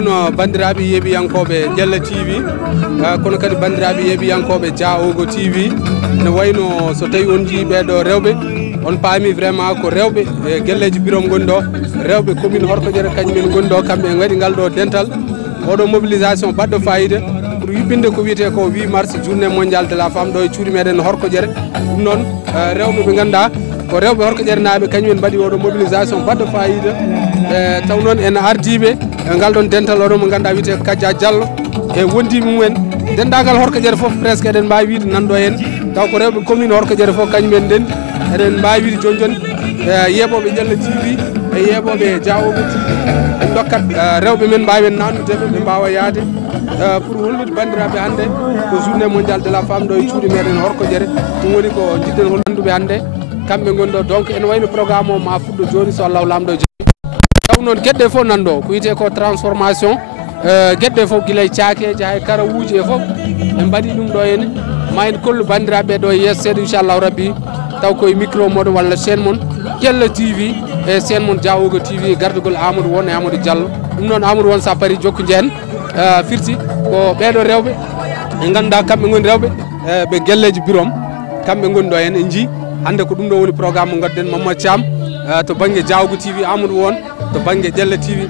noon bandiraɓe yeeɓiyankoɓe Jella TV kono kadi bandiraɓe yeeɓiyankoɓe Dia Ogo TV ne wayno so tawi on jii ɓeɗo rewɓe on paami vraiment ko rewɓe gelleji birom goni ɗo rewɓe commune Horkodiéré kañumen goni ɗo kamɓe en waɗi ngal ɗo dental oɗo mobilisation baɗɗo fayida pour yuɓɓinde ko wiyete ko 8 mars journée mondiale de la femme ɗo e cuuɗi meɗen Horkodiéré ɗum noon rewɓe ɓe ganduɗa ko rewɓe Horkodiéré naaɓe kañumen mbaɗi oɗo mobilisation baɗɗo fayida taw noon en ardiɓe e ngal ɗon dental oɗo mo ganduɗa wiyete ko Kadia Diallo e wondiɓe mumen dendagal Horkodiéré foof presque eɗen mbawi wiide nanɗo hen taw ko rewɓe commune Horkodiéré foof kañumen nden eɗen mbawi wiide joni joni yeeɓoɓe Jella TV e yeeɓoɓe Dia Ogo TV en dokkat rewɓe men mbawen nannudeɓe ɓe mbawa yaade pour hollude bandiraɓe hannde ko journée mondiale de la femme ɗo e cuuɗi meɗen Horkodiéré ɗum woni ko jiɗɗen hollanduɓe hannde kamɓe goni ɗo donc ene wayno programme o ma fuɗɗo joni so Allah lamɗo joni taw noon gueɗɗe fof nanɗo ko wiyete ko transformation gueɗɗe fof guilay caakeji hay karawuji e fof ɓe mbaɗi ɗum ɗo henne ma en kollu bandiraɓe ɗo e yesso seeɗa inchallahu rabbi taw koye micro moɗon walla chaîne mon Jella TV e chaîne mon Dia Ogo TV gardugol Amadou Won e Amadou Diallo ɗum noon Amadou Won sa paari jokku jeen firti ko ɓeɗo rewɓe e ganduɗa kamɓe goni rewɓe ɓe gelleji birom kamɓe goni ɗo hen en jii hande ko ɗum ɗo woni programme mo gadduɗen Mamadou Thiam to banggue Dia Ogo TV Amadou Won to banggue Jella TV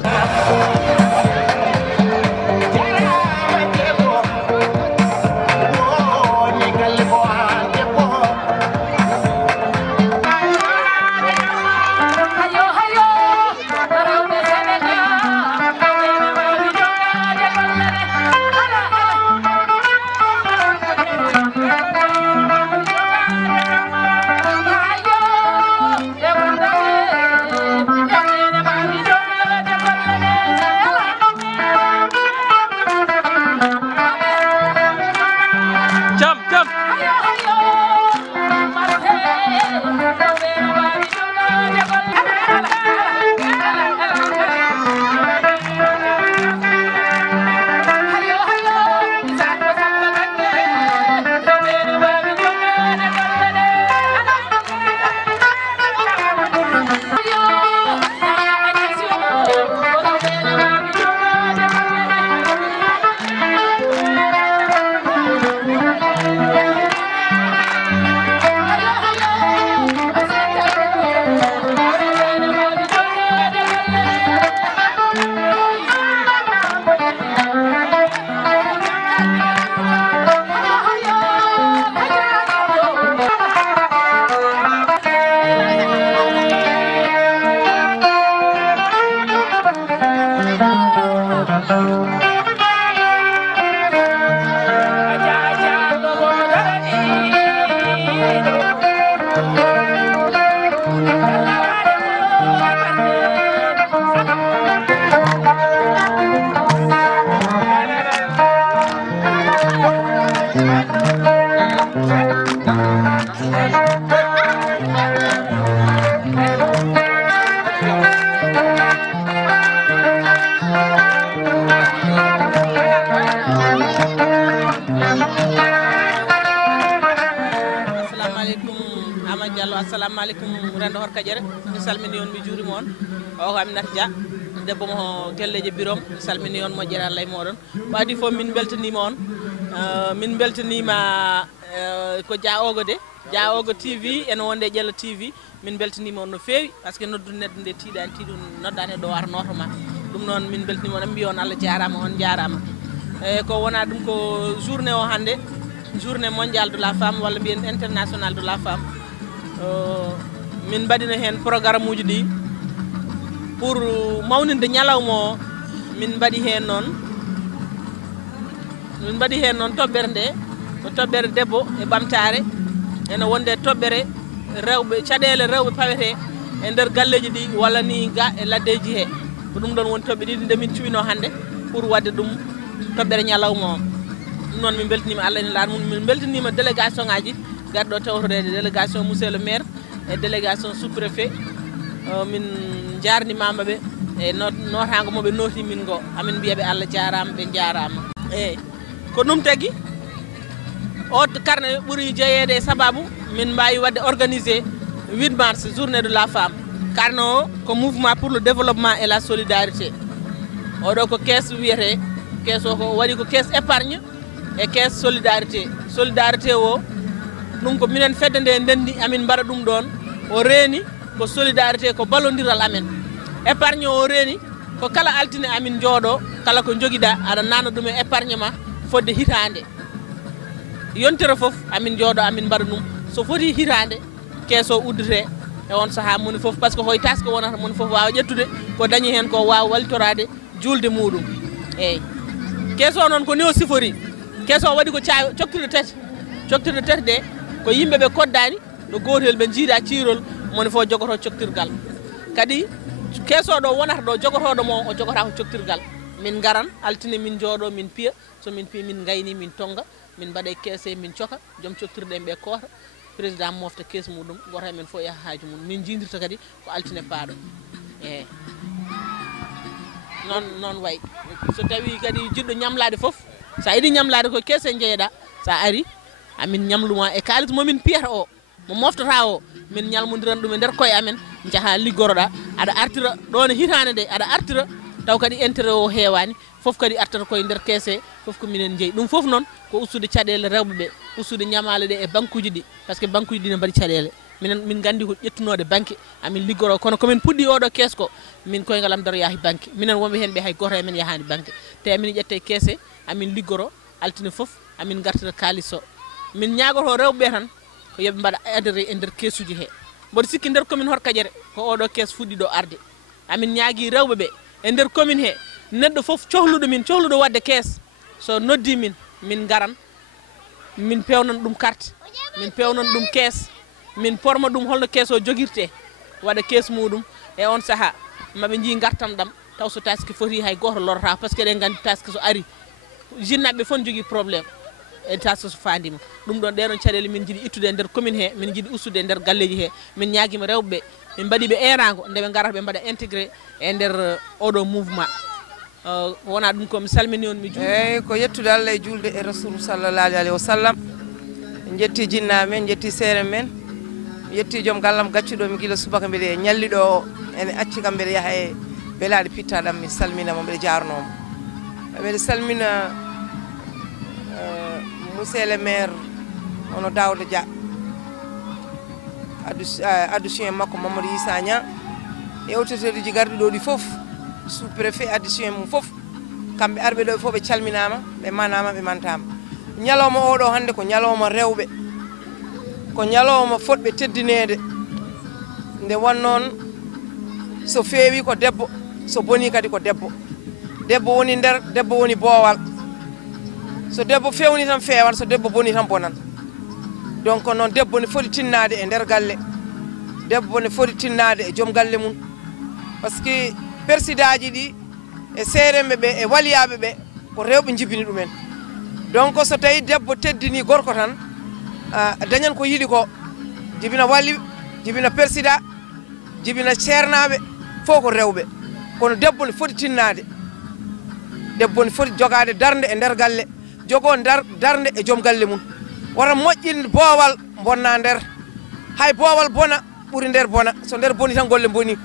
assalamu aleykum rendo Horkodiéré mi salmini on mi juurima on o ko Aminata Dia debbo mo gelleje birom mi salmini on moƴƴere Allah e moɗon ko adi fof min beltanima on min beltanima ko Dia Ogo de Dia Ogo TV ene wonde Jella TV min beltanima on no fewi par ce que noddu neɗɗo nde tiiɗani tiiɗum noddani ɗo wata notoma ɗum noon min beltanima on mbi on Allah jarama on jarama e ko wona ɗum ko journée o hande journée mondiale de la femme walla mbiyen international de la femme min mbaɗino hen programme uji ɗi pour mawninde ñalawma o min mbaɗi hen noon toɓɓere nde ko toɓɓere debbo e ɓamtare ene wonde toɓɓere rewɓe caɗele rewɓe pawete e nder galleji ɗi walla ni ga e laddeji he ko ɗum ɗon woni toɓɓe ɗiɗi nde min cuɓino hande pour wadde ɗum toɓɓere ñalawma o ɗum noon min beltanima Allah ene laaɗa mum min beltanima délégation ngaji garɗo tewtorede délégation monsieur le maire e délégation sous préfet min jarnimama ɓe e notago moɓe noti min go amin mbiyaɓe Allah jarama ɓe jarama eyyi ko ɗum tagui o carnet ɓuuri jeeyede e sababu min mbawi wadde organisé 8 mars journée de la femme carnet o ko mouvement pour le développement et la solidarité oɗo ko caisse wiyete caisse o ko waɗi ko caisse épargne e caisse solidarité solidarité o ɗum ko minen fedde nde ndendi amin mbaɗa ɗum ɗon o reeni ko solidarité ko ballodiral amen épargne o reeni ko kala altine amin jooɗo kala ko joguiɗa aɗa nana ɗum e épargne ma fodde hitande yontere foof amin jooɗo amin mbaɗa ɗum so foti hitande caisse o uddete e on saaha moni foof par ce que hoye taske wonata moni foof wawa ƴettude ko dañi hen ko wawa wallitorade julde muɗum eyyi caisse o noon ko ni o sifori caisse o waɗi ko coktirde tati de ko yimɓeɓe koddani ɗo gotel ɓe jiiɗa ciirol moni fof jogoto coktirgal kadi caisse o ɗo wonata ɗo jogotoɗo mo o jogota ko coktirgal min garan altine min jooɗo min piya somin piya min gayni min tonga min mbaɗe caisse min coka joom coktirɗen ɓe koota président mofta caisse muɗum goto men fof yaha haaju mum min jindirta kadi ko altine paaɗo eyyi non way so tawi kadi jiɗɗo ñamlade foof sa yiiɗi ñamlade ko caisse jeeyeɗa sa ari amin ñamluma e kalis momin piyata o mo moftata o min ñalmodiran ɗum e nder koye amen jaaha liggoroɗa aɗa artira ɗon e hitande nde aɗa artira taw kadi intérêt o heewani foof kadi artata koye nder caisse foof ko minen jeeyi ɗum foof noon ko ustude caɗele rewɓe ɓe ustude ñamale ɗe e banque uji ɗi par ce que banque uji ɗi ne mbaɗi caɗele min gandi ko ƴettunode banque amin liggoro kono komin puɗɗi oɗo caisse ko min koyngal am daro yaahi banque minen wonɓe hen ɓe hay goto e men yahani banque te amin ƴette caisse amin liggoro altine foof amin gartira kalis o min ñagoto rewɓe tan ko yooɓe mbaɗa adhéré e nder caisse uji he mboɗo sikki nder commune Horkadiéré ko oɗo caisse fuɗɗi ɗo arde amin ñaagui rewɓe ɓe e nder commune he neɗɗo foof cohluɗo wadde caisse so noddi min garan min pewnan ɗum carte min pewnan ɗum caisse min porma ɗum holno caisse o joguirte waɗa caisse muɗum e on saaha maɓe jii gartam ɗam taw so taski foti hay goto lorata par ce que eɗen gandi taski so ari jinnaɓe fof jogui probléme e taski so fandima ɗum ɗon ɗeɗon caɗele min jiiɗi ittude e nder commune he min jiiɗi ustude e nder galleji he min ñaguima rewɓeɓe min mbaɗiɓe erago nde ɓe garata ɓe mbaɗa intégré e nder oɗo mouvement wona ɗum ko mi salmini on mi juuli eyyi ko yettude Allah e julde e rasulu sallallahu alayhi wa sallam en jetti jinnaɓe men jetti seere men mi yetti joom gallam gaccuɗo mi guila subaka mbiɗe ñalliɗo o ene acci kam mbiɗa yaaha e beelaɗe pittaɗam mi salminamo mbiɗa jarnomo mbiɗa salmina monsieur le maire ono Daouda Dia adduction makko Mamadou Issa Niang e autorité ji garɗi ɗo ɗi foof sous préfet adduction mum foof kamɓe arɓe ɗo fof ɓe calminama ɓe manama ɓe mantama ñalawma oɗo hande ko ñalawma rewɓe ko ñalawma fotɓe teddinede nde won noon so feewi ko debbo so boni kadi ko debbo debbo woni nder debbo woni boowal so debbo fewni tan feewan so debbo boni tan bonan donc noon debbo ne foti tinnade e nder galle debbo ne foti tinnade e joom galle mum par ce que persidaji ɗi e seeremɓe ɓe e waliyaɓe ɓe ko rewɓe jibini ɗumen donc so tawi debbo teddini gorko tan dañan ko yiɗi ko jibina wali jibina persida jibina ceernaɓe fof ko rewɓe kono debbo ne foti tinnade debbo ne foti jogade darde e nder galle jogo darde e joom galle mum wata moƴƴinde boowal bonna nder hay boowal bona ɓuuri nder bona so nder boni tan golle boni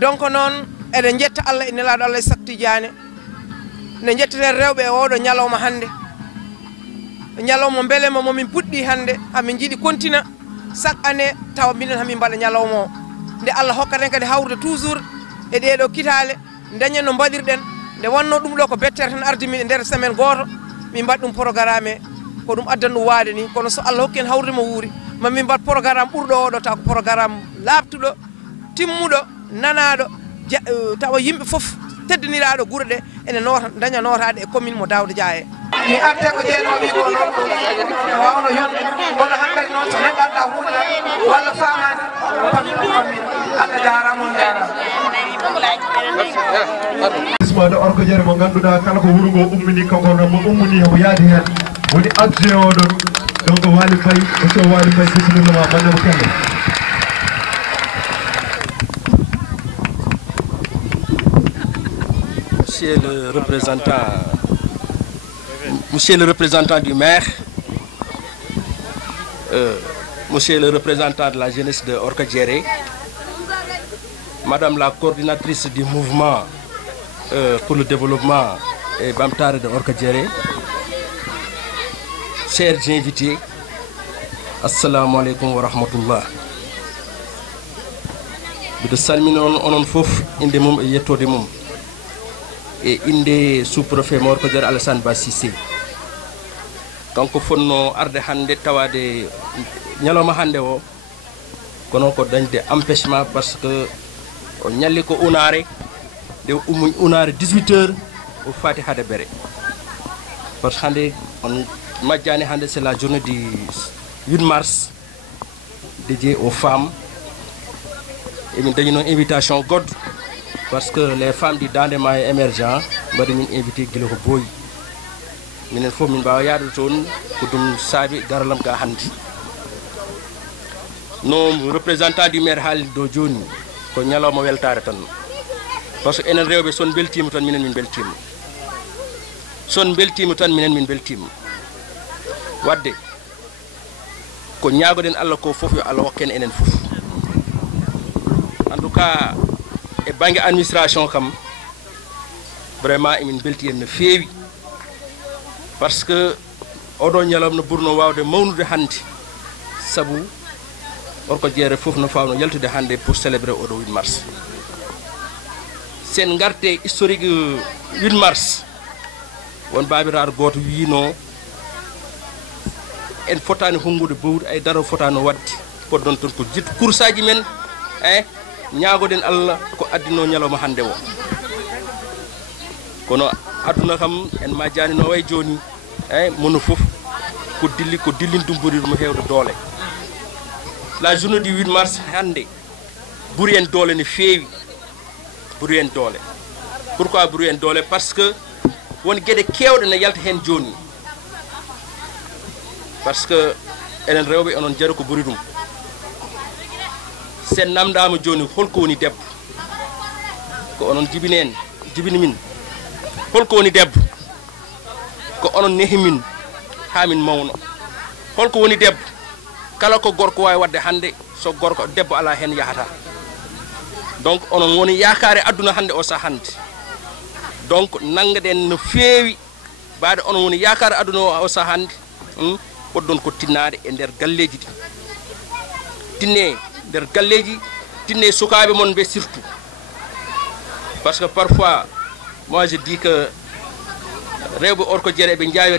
donc noon eɗen jetta Allah e nelaɗo Allah e saktidiane ne jetteten rewɓe e oɗo ñalawma hande ñalawma beelema momin puɗɗi hande hamin jiiɗi continue chaque année tawa minen hamin mbaɗa ñalawma o nde Allah hokkaten kadi hawrude toujours e ɗeɗo kitale dañen no mbaɗirɗen nde wonno ɗum ɗo ko bettere tan ardi min e nder semaine goto min mbaɗ ɗum programme ko ɗum addan ɗum waade ni kono so Allah hokki en hawrude mo wuuri mamin mbaɗ programme ɓurɗo oɗo taw ko programme labtuɗo timmuɗo nanaɗo tawa yimɓe foof teddiniraɗo guure ɗe ene daña notade e commune mo Daouda Dia he mi arde ko jeenomi ko noon ne wawno yonde kono hankkadi noon so heɓɗa hunde walla famade pammin Allah jarama on jarama de Horkadiéré mo ganduɗa kala ko wuuro ngo ummini kanko mo ummini omo yaadi hen woni adjoint oɗon donc Waly Faye monsieur Waly Faye bisimillama bandemo kelle Monsieur le représentant du maire, monsieur le représentant de la jeunesse de Horkadiéré, madame la coordinatrice du mouvement pour le développement et Bamtare de Orkadiéré. Chers invités, assalamu alaikum wa rahmatullah. Bido salmini onon fof inde mum e yettode mum e inde sous-préfet Mor Orkadiéré Alassane Ba Cissé. Kanko fonno arde hande tawade ñalawma hande o kono ko dañde empêchement parce que o ñalli ko unare de umuñ unare 18h o fati hade bere parce que hande on majjani hande c'est la journée du 8 mars dédiée aux femmes et min dañi non invitation god parce que les femmes du Dandema émergent mbaɗi min invité gila ko boyi minen fof min mbawa yaade toon ko ɗum saabi garalam ga hande no représentant du maire haali do joni ko ñalawma weltare tan parce que enen rewɓe son beltima tan minen min beltima son beltima tan minen min beltima wadde ko ñaagoɗen Allah ko fof yo Allah hokken enen fof en tout cas e banggue administration kam vraiment emin belti en no feewi parce que oɗo ñalawma no ɓurno wawde mawnude hande sabu Orkadiéré fof no fawno yaltude hande pour célébrer oɗo 8 mars sen garte historique 8 mars won babiraɗo goto wino en fotani hongude bowde ay daro fotano wadde poɗɗon toon ko jittu kursaji men ñaagoɗen Allah ko addino ñalawma hande o kono aduna kam en majjani no way joni mono fof ko dillin ɗum ɓuri ɗum hewde doole. La journée du 8 mars hande ɓuri en doole no feewi ɓuri en doole. Pourquoi ɓuri en doole? Parce que won gueɗe kewɗe ne yalta hen joni parce que enen rewɓe onon jari ko ɓuri ɗum sen namdama joni holko woni debbo ko onon jibini min holko woni debbo ko onon nehi min ha min mawno holko woni debbo kala ko gorko wawi wadde hande so gorko debbo ala hen yahata donc onon woni yakare aduna hande o sa hande donc nangaden no feewi baade onon woni yakare aduna o sa hande poɗɗon ko tinnade e nder galleji ɗi tinne nder galleji tinne sukaɓe mon ɓe surtout parce que parfois moi je dis que rewɓe Orkadiéré eɓe jaawi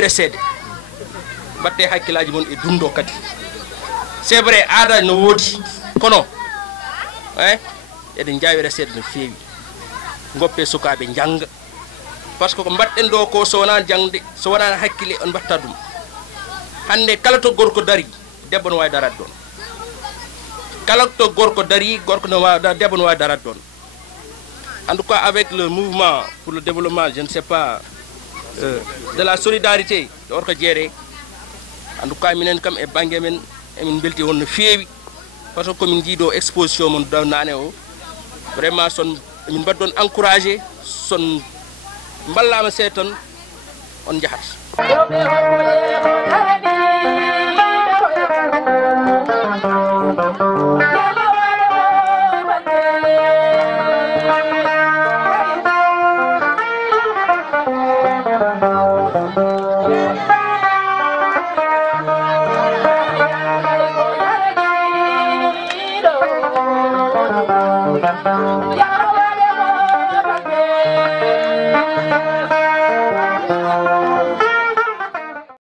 resede batte hakkillaji mon e dumdo kadi c'est vrai aada no woodi kono eɗen jaawi resede no feewi goppe sukaɓe janga parce que ko mbaɗɗen ɗo ko so wona jangde so wona hakkille on mbatta ɗum hande kala to gorko dari debbo no wawi darat ɗon kala to gorko dari gorko no wawi debbo no wawi darat ɗon en tout cas avec le mouvement pour le développement je ne sais pas de la solidarité de Orkadiéré en tout cas minen kam e banggue men emin belti won no feewi par ce que komin jiiɗo exposition mon daw nane o vraiment son min mbaɗɗon encouragé son mballama seeɗa tan on jahat.